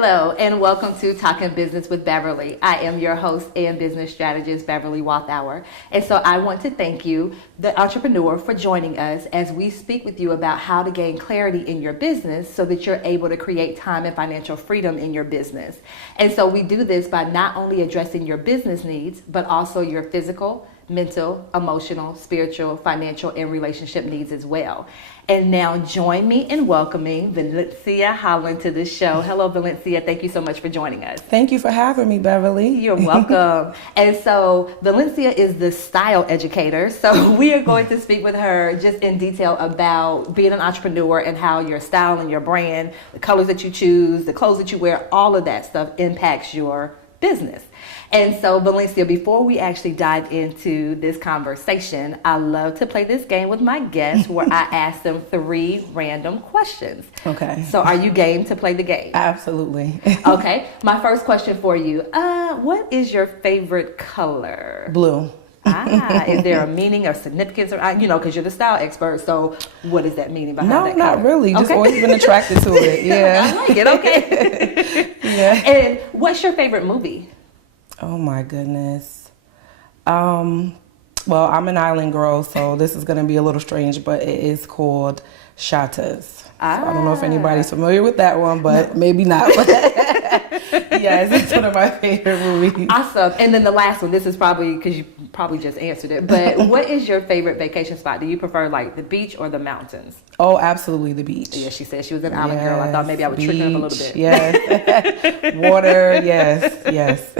Hello and welcome to Talking Business with Beverly. I am your host and business strategist, Beverly Walthour. And so I want to thank you, the entrepreneur, for joining us as we speak with you about how to gain clarity in your business so that you're able to create time and financial freedom in your business. And so we do this by not only addressing your business needs, but also your physical, mental, emotional, spiritual, financial, and relationship needs as well. And now join me in welcoming Valencia Holland to this show. Hello, Valencia. Thank you so much for joining us. Thank you for having me, Beverly. You're welcome. And so Valencia is the style educator. So we are going to speak with her just in detail about being an entrepreneur and how your style and your brand, the colors that you choose, the clothes that you wear, all of that stuff impacts your business. And so, Valencia, before we actually dive into this conversation, I love to play this game with my guests where I ask them 3 random questions. Okay. So are you game to play the game? Absolutely. Okay. My first question for you, what is your favorite color? Blue. Is there a meaning or significance? Or, because you're the style expert, so what is that meaning behind that color? No, not really. Just always been attracted to it. Yeah. I like it. Okay. Yeah. And what's your favorite movie? Oh my goodness. Well, I'm an island girl, so this is going to be a little strange, but it is called Shatas. So I don't know if anybody's familiar with that one, but maybe not. Yes, it's one of my favorite movies. Awesome. And then the last one, this is probably, because you probably just answered it, but what is your favorite vacation spot? Do you prefer like the beach or the mountains? Oh, absolutely the beach. Yeah, she said she was an island girl. I thought maybe I would trick her up a little bit. Yes. Water, yes.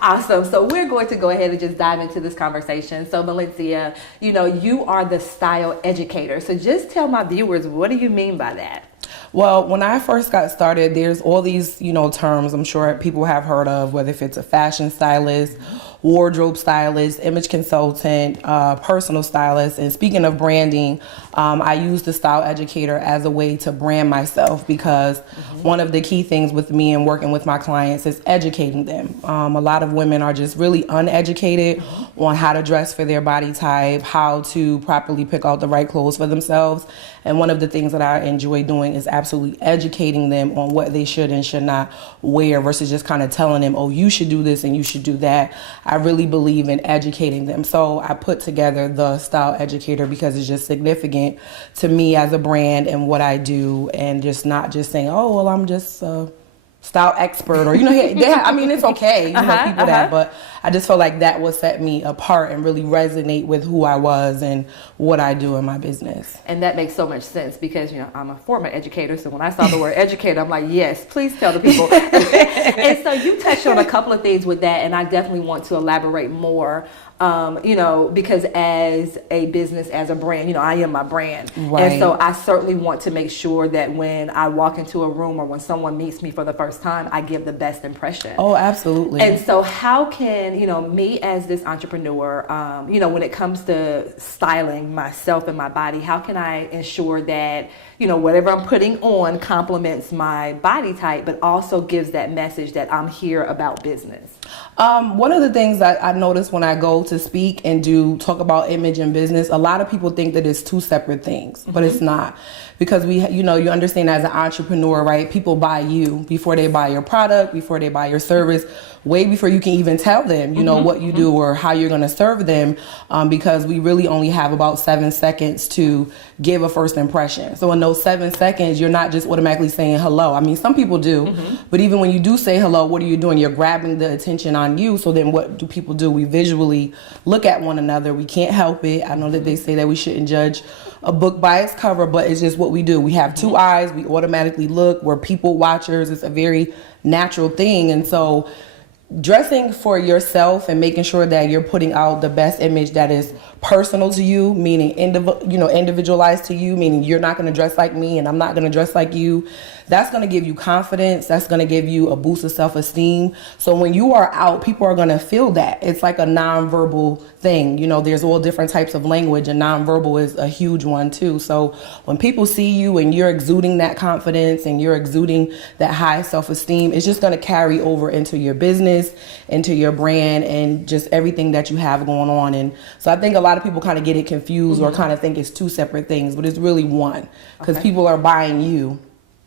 Awesome. So we're going to go ahead and just dive into this conversation. So Valencia, you are the style educator. So just tell my viewers, what do you mean by that? Well, when I first got started, there's all these, terms I'm sure people have heard of, whether if it's a fashion stylist, wardrobe stylist, image consultant, personal stylist. And speaking of branding, I use the style educator as a way to brand myself because one of the key things with me and working with my clients is educating them. A lot of women are just really uneducated on how to dress for their body type, how to properly pick out the right clothes for themselves. And one of the things that I enjoy doing is absolutely educating them on what they should and should not wear versus just kind of telling them, oh, you should do this and you should do that. I really believe in educating them. So I put together the style educator because it's just significant to me as a brand and what I do, and just not just saying, oh, well, I'm just a style expert, or it's okay, people that, but I just felt like that would set me apart and really resonate with who I was and what I do in my business. And that makes so much sense because I'm a former educator, so when I saw the word educator, I'm like, yes, please tell the people. And so you touched on a couple of things with that, and I definitely want to elaborate more. Because as a business, as a brand, I am my brand. Right. And so I certainly want to make sure that when I walk into a room or when someone meets me for the first time, I give the best impression. Oh, absolutely. And so how can, me as this entrepreneur, when it comes to styling myself and my body, how can I ensure that, whatever I'm putting on complements my body type, but also gives that message that I'm here about business? One of the things that I notice when I go to speak and talk about image and business, a lot of people think that it's 2 separate things, but it's not. Because you understand as an entrepreneur, right? People buy you before they buy your product, before they buy your service, way before you can even tell them, what you do or how you're going to serve them, because we really only have about 7 seconds to give a first impression. So in those 7 seconds, you're not just automatically saying hello. I mean, some people do, but even when you do say hello, what are you doing? You're grabbing the attention on you. So then what do people do? We visually look at one another. We can't help it. I know that they say that we shouldn't judge a book by its cover, but it's just what we do. We have 2 eyes. We automatically look. We're people watchers. It's a very natural thing. And so dressing for yourself and making sure that you're putting out the best image that is personal to you, meaning individualized to you, meaning you're not going to dress like me and I'm not going to dress like you. That's going to give you confidence. That's going to give you a boost of self-esteem. So when you are out, people are going to feel that. It's like a nonverbal thing. There's all different types of language, and nonverbal is a huge one too. So when people see you and you're exuding that confidence and you're exuding that high self-esteem, it's just going to carry over into your business, into your brand, and just everything that you have going on. And so I think a lot of people kind of get it confused or kind of think it's 2 separate things, but it's really one, because people are buying you.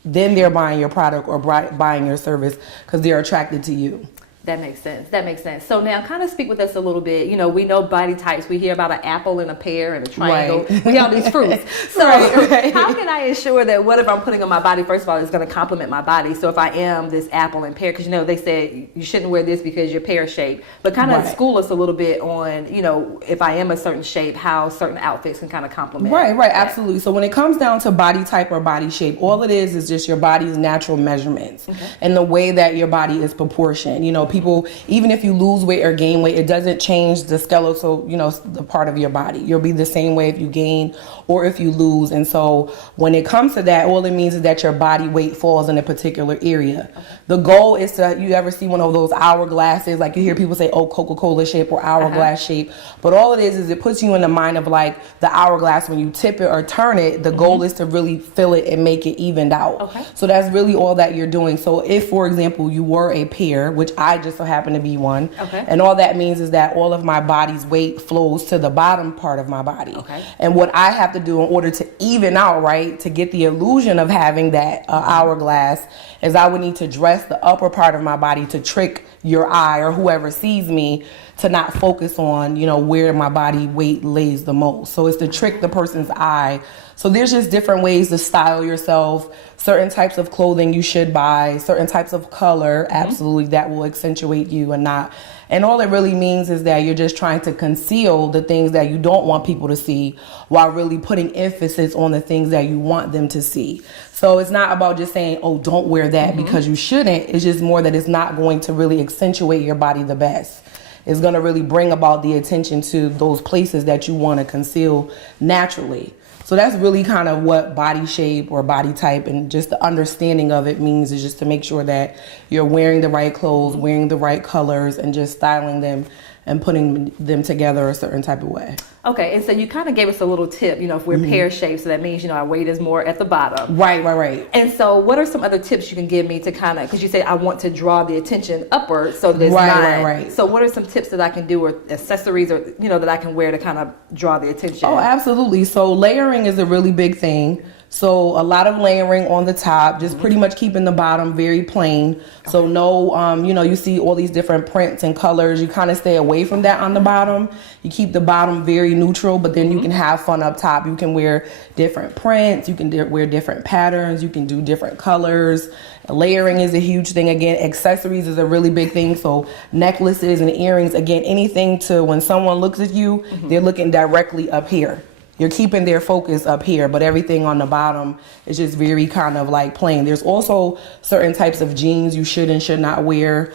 then they're buying your product or buying your service because they're attracted to you. That makes sense. That makes sense. So now kind of speak with us a little bit. You know, we know body types. We hear about an apple and a pear and a triangle. Right. We have these fruits. So right. how can I ensure that whatever I'm putting on my body, first of all, is going to complement my body? So if I am this apple and pear, because, you know, they said you shouldn't wear this because you're pear shaped. But kind of school us a little bit on, you know, if I am a certain shape, how certain outfits can kind of complement. Right, absolutely. So when it comes down to body type or body shape, all it is just your body's natural measurements and the way that your body is proportioned. You know, people, even if you lose weight or gain weight, it doesn't change the skeletal, you know, the part of your body. You'll be the same way if you gain or if you lose. And so when it comes to that, all it means is that your body weight falls in a particular area. The goal is to, you ever see one of those hourglasses, like you hear people say, oh, Coca-Cola shape or hourglass shape. But all it is it puts you in the mind of like the hourglass. When you tip it or turn it, the goal is to really fill it and make it evened out. So that's really all that you're doing. So if, for example, you were a pear, which I just so happen to be one, and all that means is that all of my body's weight flows to the bottom part of my body. And what I have to do in order to even out, right, to get the illusion of having that hourglass, is I would need to dress the upper part of my body to trick your eye or whoever sees me to not focus on, you know, where my body weight lays the most. So it's to trick the person's eye. So there's just different ways to style yourself. Certain types of clothing you should buy, certain types of color, absolutely, that will accentuate you and not. And all it really means is that you're just trying to conceal the things that you don't want people to see while really putting emphasis on the things that you want them to see. So it's not about just saying, oh, don't wear that because you shouldn't. It's just more that it's not going to really accentuate your body the best. It's going to really bring about the attention to those places that you want to conceal naturally. So that's really kind of what body shape or body type and just the understanding of it means, is just to make sure that you're wearing the right clothes, wearing the right colors, and just styling them and putting them together a certain type of way. Okay, and so you kind of gave us a little tip, you know, if we're pear shaped, so that means, you know, our weight is more at the bottom. Right. And so what are some other tips you can give me to kind of, because you said I want to draw the attention upward so that it's right. So what are some tips that I can do, or accessories, or, you know, that I can wear to kind of draw the attention? Oh, absolutely. So layering is a really big thing. So a lot of layering on the top, just pretty much keeping the bottom very plain. So no, you know, you see all these different prints and colors. You kind of stay away from that on the bottom. You keep the bottom very neutral, but then you can have fun up top. You can wear different prints. You can wear different patterns. You can do different colors. Layering is a huge thing. Again, accessories is a really big thing. So necklaces and earrings, again, anything to when someone looks at you, they're looking directly up here. You're keeping their focus up here, but everything on the bottom is just very kind of like plain. There's also certain types of jeans you should and should not wear,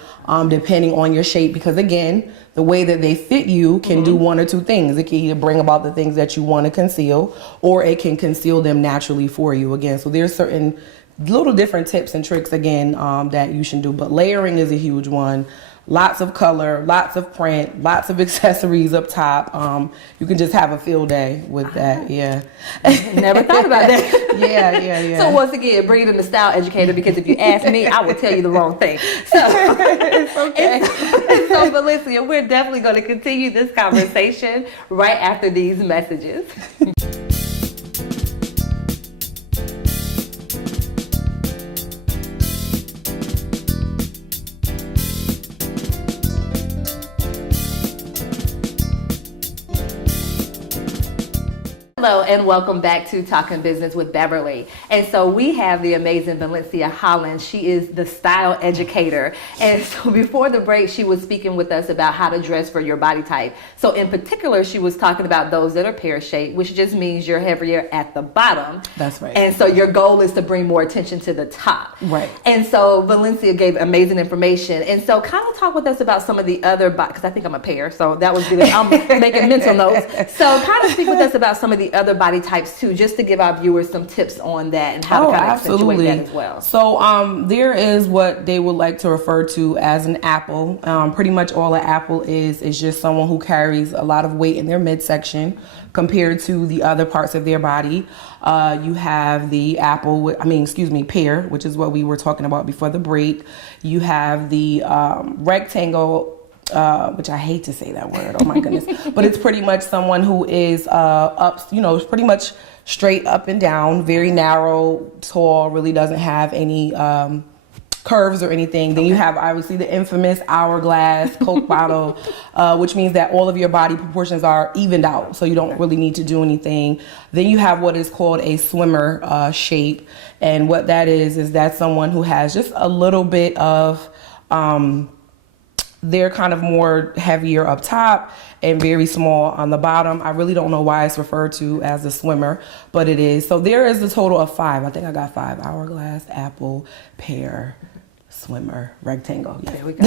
depending on your shape, because again, the way that they fit you can do one or two things. It can either bring about the things that you want to conceal, or it can conceal them naturally for you again. So there's certain little different tips and tricks again that you should do, but layering is a huge one. Lots of color, lots of print, lots of accessories up top. You can just have a field day with that. Yeah. Never thought about that. Yeah. So once again, bring it in the style educator, because if you ask me, I will tell you the wrong thing. So, it's okay. So Valencia, we're definitely going to continue this conversation right after these messages. Hello and welcome back to Talking Business with Beverly. And so we have the amazing Valencia Holland. She is the style educator. And so before the break, she was speaking with us about how to dress for your body type. So in particular, she was talking about those that are pear-shaped, which just means you're heavier at the bottom. That's right. And so your goal is to bring more attention to the top. Right. And so Valencia gave amazing information. And so kind of talk with us about some of the other, because I think I'm a pear, so that was really, I'm making mental notes. So kind of speak with us about some of the other body types too, just to give our viewers some tips on that and how to kind of accentuate that as well. So there is what they would like to refer to as an apple. Pretty much all an apple is just someone who carries a lot of weight in their midsection compared to the other parts of their body. You have the pear, which is what we were talking about before the break. You have the rectangle which I hate to say that word, oh my goodness, but it's pretty much someone who is pretty much straight up and down, very narrow, tall, really doesn't have any curves or anything. Then you have obviously the infamous hourglass Coke bottle, which means that all of your body proportions are evened out, so you don't really need to do anything. Then you have what is called a swimmer shape, and what that is that's someone who has just a little bit of they're kind of more heavier up top and very small on the bottom. I really don't know why it's referred to as a swimmer, but it is. So there is a total of 5. I think I got 5. Hourglass, apple, pear, swimmer, rectangle. Yeah. There we go.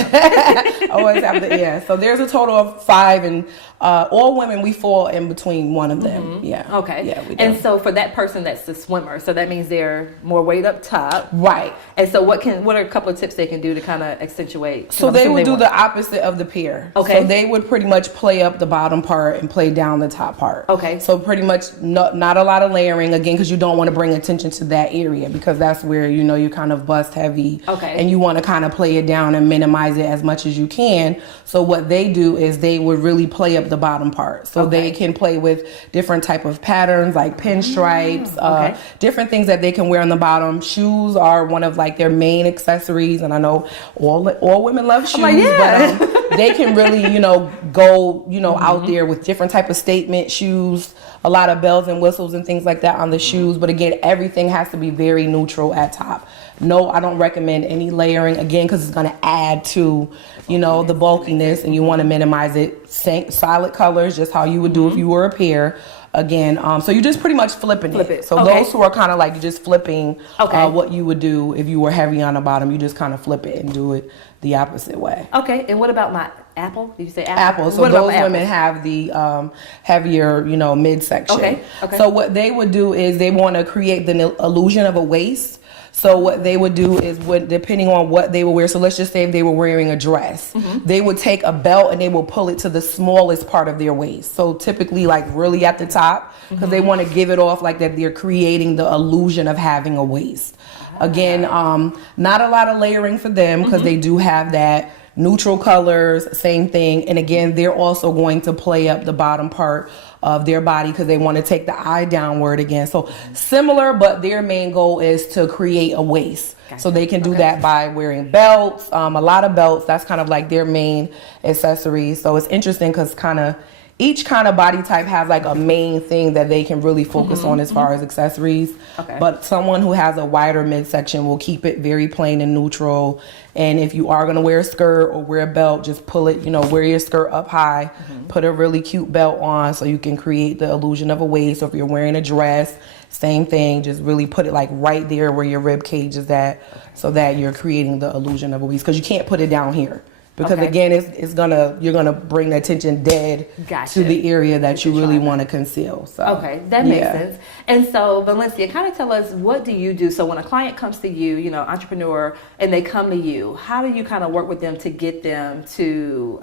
Always have the, yeah. So there's a total of 5, and all women, we fall in between one of them. Yeah. Okay. Yeah, we do. And so for that person that's the swimmer, so that means they're more weight up top. Right. And so what are a couple of tips they can do to kind of accentuate? So they would do the opposite of the pear. Okay. So they would pretty much play up the bottom part and play down the top part. Okay. So pretty much not a lot of layering, again, because you don't want to bring attention to that area, because that's where, you kind of bust heavy. Okay. And you want to kind of play it down and minimize it as much as you can. So what they do is they would really play up the bottom part. So they can play with different type of patterns like pinstripes, different things that they can wear on the bottom. Shoes are one of like their main accessories, and I know all women love shoes, but they can really, go, out there with different type of statement shoes, a lot of bells and whistles and things like that on the shoes. But again, everything has to be very neutral at top. No, I don't recommend any layering, again, because it's going to add to, the bulkiness, and you want to minimize it. Solid colors, just how you would do if you were a pear. Again, so you're just pretty much flipping it. So those who are kind of like just flipping what you would do if you were heavy on the bottom, you just kind of flip it and do it the opposite way. Okay, and what about my apple? Did you say apple? Apple. So those women have the heavier, midsection. Okay. So what they would do is they want to create the illusion of a waist. So what they would do is, depending on what they would wear, so let's just say if they were wearing a dress, they would take a belt and they will pull it to the smallest part of their waist. So typically like really at the top, because they want to give it off like that they're creating the illusion of having a waist. Again, not a lot of layering for them, because they do have that. Neutral colors, same thing. And again, they're also going to play up the bottom part of their body because they want to take the eye downward again. So similar, but their main goal is to create a waist. Gotcha. So they can do that by wearing belts, a lot of belts. That's kind of like their main accessories. So it's interesting because each kind of body type has like a main thing that they can really focus on as far as accessories. But someone who has a wider midsection will keep it very plain and neutral. And if you are going to wear a skirt or wear a belt, just pull it, wear your skirt up high, put a really cute belt on so you can create the illusion of a waist. So if you're wearing a dress, same thing, just really put it like right there where your rib cage is at, so that you're creating the illusion of a waist, because you can't put it down here. Because again, you're gonna bring the attention dead to the area that you really want to conceal. So that makes sense. And so Valencia, kind of tell us, what do you do? So when a client comes to you, entrepreneur, and they come to you, how do you kind of work with them to get them to,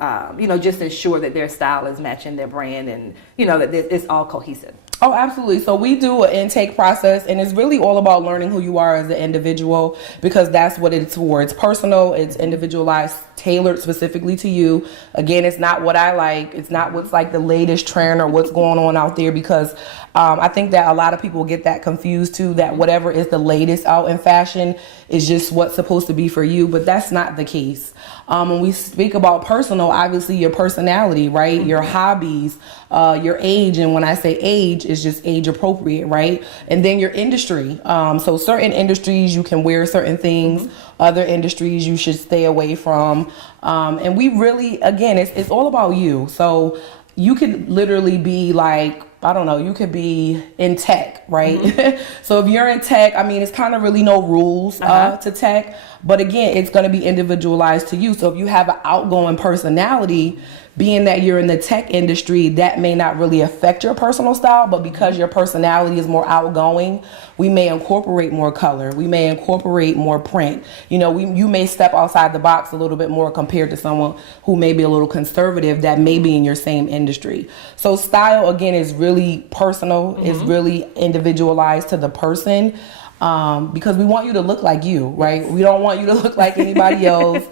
just ensure that their style is matching their brand, and that it's all cohesive? Oh, absolutely. So we do an intake process, and it's really all about learning who you are as an individual, because that's what it's for. It's personal, it's individualized, tailored specifically to you. Again, it's not what I like. It's not what's like the latest trend or what's going on out there, because I think that a lot of people get that confused too, that whatever is the latest out in fashion is just what's supposed to be for you, but that's not the case. When we speak about personal, obviously your personality, right? Your hobbies, your age, and when I say age, it's just age appropriate, right? And then your industry. So certain industries you can wear certain things, other industries you should stay away from. And we really, again, it's all about you. So you could literally be like, I don't know, you could be in tech, right? So if you're in tech, it's kind of really no rules to tech. But again, it's going to be individualized to you. So if you have an outgoing personality, being that you're in the tech industry, that may not really affect your personal style, but because your personality is more outgoing, we may incorporate more color. We may incorporate more print. You may step outside the box a little bit more compared to someone who may be a little conservative that may be in your same industry. So style, again, is really personal, is really individualized to the person. because we want you to look like you, right? We don't want you to look like anybody else.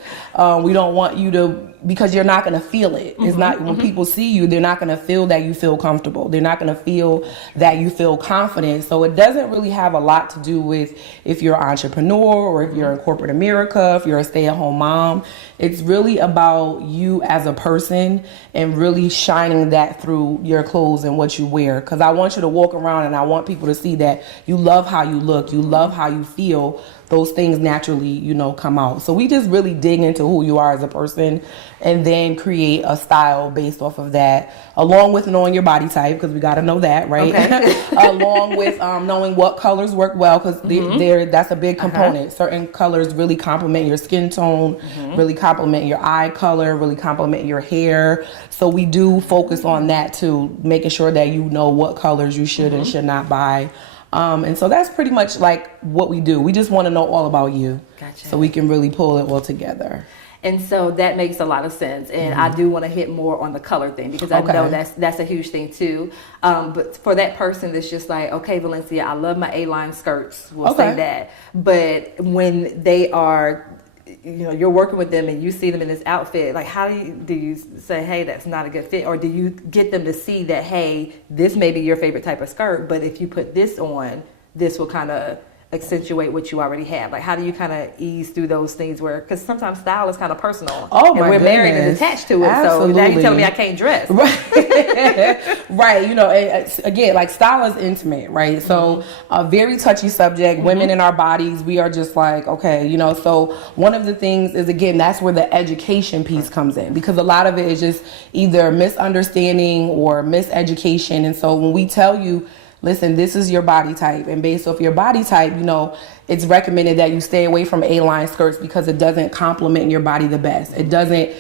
We don't want you to, because you're not going to feel it. It's not, when people see you, they're not going to feel that you feel comfortable. They're not going to feel that you feel confident. So it doesn't really have a lot to do with if you're an entrepreneur or if you're in corporate America, if you're a stay-at-home mom. It's really about you as a person and really shining that through your clothes and what you wear. Because I want you to walk around and I want people to see that you love how you look, you love how you feel. Those things naturally, come out. So we just really dig into who you are as a person and then create a style based off of that, along with knowing your body type, because we got to know that, right? Okay. Along with knowing what colors work well, because that's a big component. Certain colors really complement your skin tone, really complement your eye color, really complement your hair. So we do focus on that too, making sure that you know what colors you should and should not buy. And so that's pretty much like what we do. We just want to know all about you. Gotcha. So we can really pull it all together. And so that makes a lot of sense. And I do want to hit more on the color thing, because I know that's a huge thing too. But for that person that's just like, okay, Valencia, I love my A-line skirts. We'll say that. But when they are, you're working with them and you see them in this outfit, like how do you say, hey, that's not a good fit? Or do you get them to see that, hey, this may be your favorite type of skirt, but if you put this on, this will kind of accentuate what you already have? Like, how do you kind of ease through those things where, because sometimes style is kind of personal. Oh, my and we're goodness. married and attached to it. Absolutely. So now you're telling me I can't dress. Right. Right. Again, like style is intimate, right? So a very touchy subject, women in our bodies, we are just like, okay, so one of the things is, again, that's where the education piece comes in, because a lot of it is just either misunderstanding or miseducation. And so when we tell you, listen, this is your body type, and based off your body type, it's recommended that you stay away from A-line skirts because it doesn't complement your body the best. It doesn't,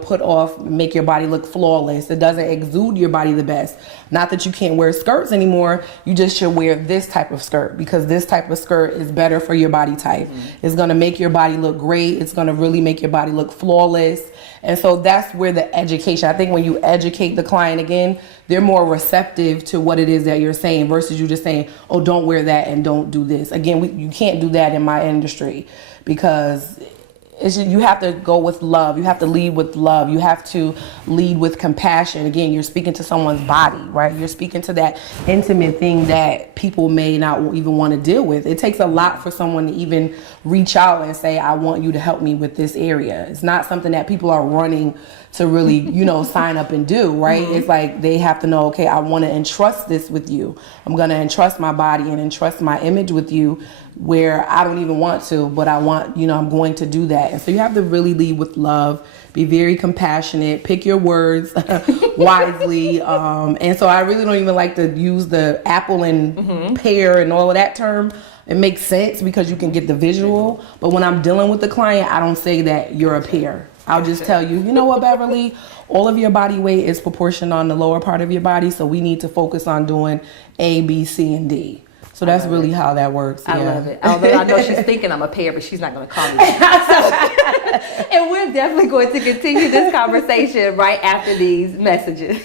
put off, make your body look flawless. It doesn't exude your body the best. Not that you can't wear skirts anymore. You just should wear this type of skirt, because this type of skirt is better for your body type. It's going to make your body look great. It's going to really make your body look flawless. And so that's where the education, I think when you educate the client, again, they're more receptive to what it is that you're saying versus you just saying, oh, don't wear that and don't do this. Again, you can't do that in my industry, because you have to go with love. You have to lead with love. You have to lead with compassion. Again, you're speaking to someone's body, right? You're speaking to that intimate thing that people may not even want to deal with. It takes a lot for someone to even reach out and say, I want you to help me with this area. It's not something that people are running to really, sign up and do, right? It's like they have to know, okay, I want to entrust this with you. I'm going to entrust my body and entrust my image with you, where I don't even want to, but I want, I'm going to do that. And so you have to really lead with love, be very compassionate, pick your words wisely. And so I really don't even like to use the apple and pear and all of that term. It makes sense because you can get the visual. But when I'm dealing with the client, I don't say that you're a pear. I'll just tell you, you know what, Beverly, all of your body weight is proportioned on the lower part of your body. So we need to focus on doing A, B, C, and D. So that's really how that works. I love it. Although I know she's thinking I'm a pear, but she's not going to call me that. And we're definitely going to continue this conversation right after these messages.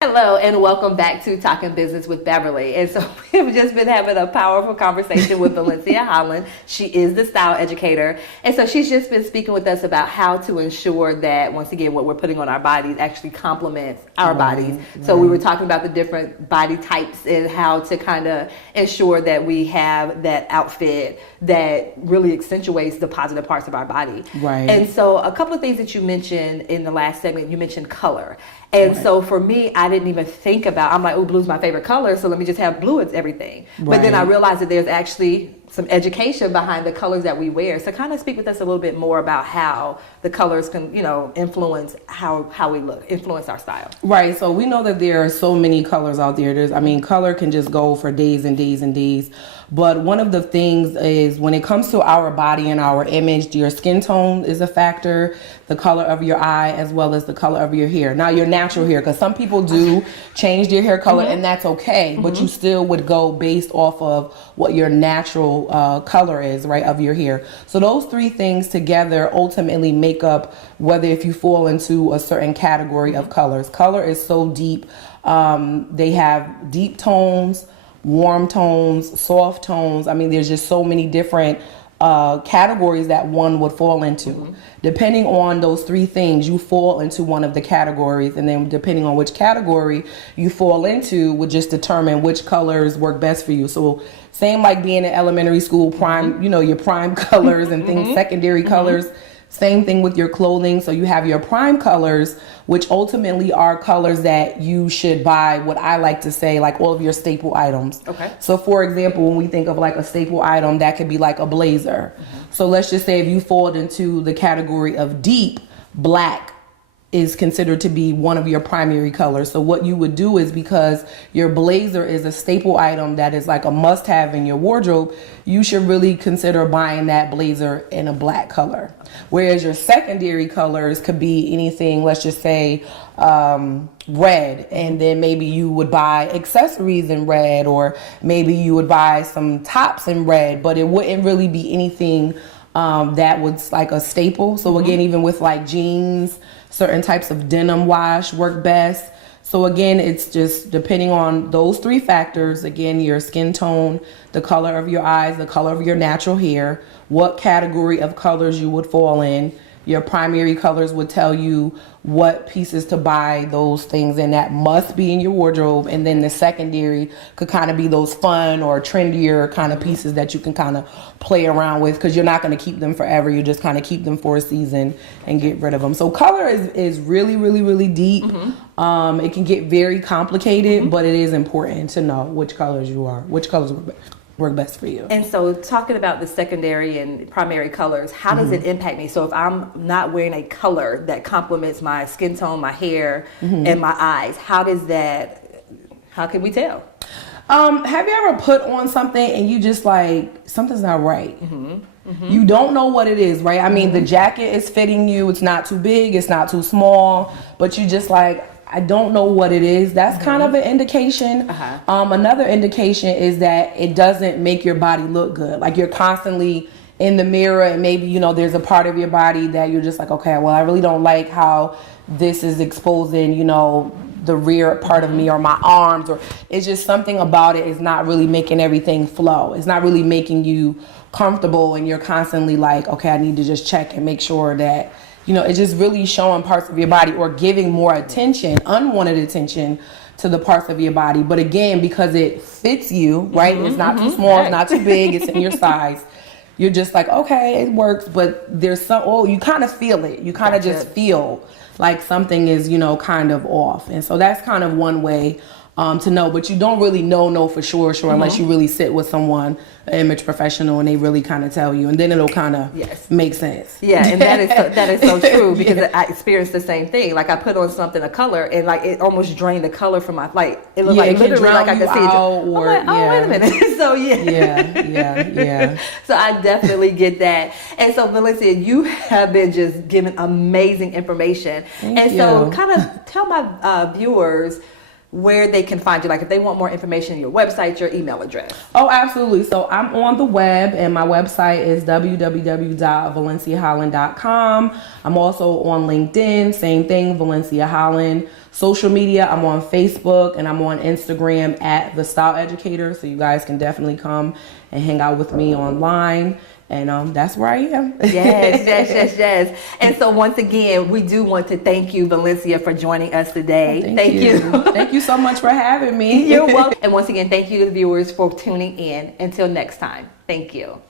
Hello and welcome back to Talking Business with Beverly. And so we've just been having a powerful conversation with Valencia Holland. She is the style educator. And so she's just been speaking with us about how to ensure that, once again, what we're putting on our bodies actually complements our bodies. So we were talking about the different body types and how to kind of ensure that we have that outfit that really accentuates the positive parts of our body. Right. And so a couple of things that you mentioned in the last segment, you mentioned color. And so for me, I didn't even think about, I'm like, oh, blue's my favorite color, so let me just have blue as everything. But then I realized that there's actually some education behind the colors that we wear. So kind of speak with us a little bit more about how the colors can, influence how we look, influence our style. Right. So we know that there are so many colors out there. Color can just go for days and days and days. But one of the things is when it comes to our body and our image, your skin tone is a factor, the color of your eye, as well as the color of your hair. Now, your natural hair, because some people do change their hair color, and that's okay. But you still would go based off of what your natural natural color is, right, of your hair. So those three things together ultimately make up whether if you fall into a certain category of colors. Color is so deep. They have deep tones, warm tones, soft tones. I mean, there's just so many different categories that one would fall into. Depending on those three things, you fall into one of the categories, and then depending on which category you fall into would just determine which colors work best for you. So same like being in elementary school, prime, you know, your prime colors and things, secondary colors. Same thing with your clothing. So you have your prime colors, which ultimately are colors that you should buy, what I like to say, like all of your staple items. Okay. So for example, when we think of like a staple item, that could be like a blazer. So let's just say if you fall into the category of deep, black is considered to be one of your primary colors. So what you would do is, because your blazer is a staple item that is like a must-have in your wardrobe, you should really consider buying that blazer in a black color. Whereas your secondary colors could be anything, let's just say red, and then maybe you would buy accessories in red, or maybe you would buy some tops in red, but it wouldn't really be anything that was like a staple. So again, even with like jeans, certain types of denim wash work best. So again, it's just depending on those three factors. Again, your skin tone, the color of your eyes, the color of your natural hair, what category of colors you would fall in. Your primary colors would tell you what pieces to buy those things in that must be in your wardrobe. And then the secondary could kind of be those fun or trendier kind of pieces that you can kind of play around with, because you're not going to keep them forever. You just kind of keep them for a season and get rid of them. So color is really, really, really deep. It can get very complicated, but it is important to know which colors work best for you. And so talking about the secondary and primary colors, how does it impact me? So if I'm not wearing a color that complements my skin tone, my hair, and my eyes, how can we tell? Have you ever put on something and you just like, something's not right? You don't know what it is, right? I mean, the jacket is fitting you. It's not too big. It's not too small, but you just like, I don't know what it is. That's kind of an indication. Another indication is that it doesn't make your body look good. Like you're constantly in the mirror, and maybe, you know, there's a part of your body that you're just like, okay, well, I really don't like how this is exposing, you know, the rear part of me or my arms, or it's just something about it is not really making everything flow. It's not really making you comfortable, and you're constantly like, okay, I need to just check and make sure that, you know, it's just really showing parts of your body or giving more attention, unwanted attention to the parts of your body. But again, because it fits you, right? It's not too small, it's not too big, it's in your size. You're just like, okay, it works, but there's you kind of feel it. You kind of just feel like something is, you know, kind of off. And so that's kind of one way to know, but you don't really know for sure unless you really sit with someone, an image professional, and they really kind of tell you, and then it'll kind of make sense. Yeah, and that is so true, because I experienced the same thing. Like I put on something, a color, and like it almost drained the color from my, like it looked like literally like I could see it. I'm like, oh, wait a minute. So yeah. So I definitely get that. And so Valencia, you have been just giving amazing information. Thank you. So kind of tell my viewers where they can find you, like if they want more information, your website, your email address. Oh, absolutely. So I'm on the web, and my website is www.valenciaholland.com. I'm also on LinkedIn, same thing, Valencia Holland. Social media, I'm on Facebook and I'm on Instagram at The Style Educator. So you guys can definitely come and hang out with me online. And that's where I am. Yes. And so once again, we do want to thank you, Valencia, for joining us today. Thank you. Thank you so much for having me. You're welcome. And once again, thank you to the viewers for tuning in. Until next time, thank you.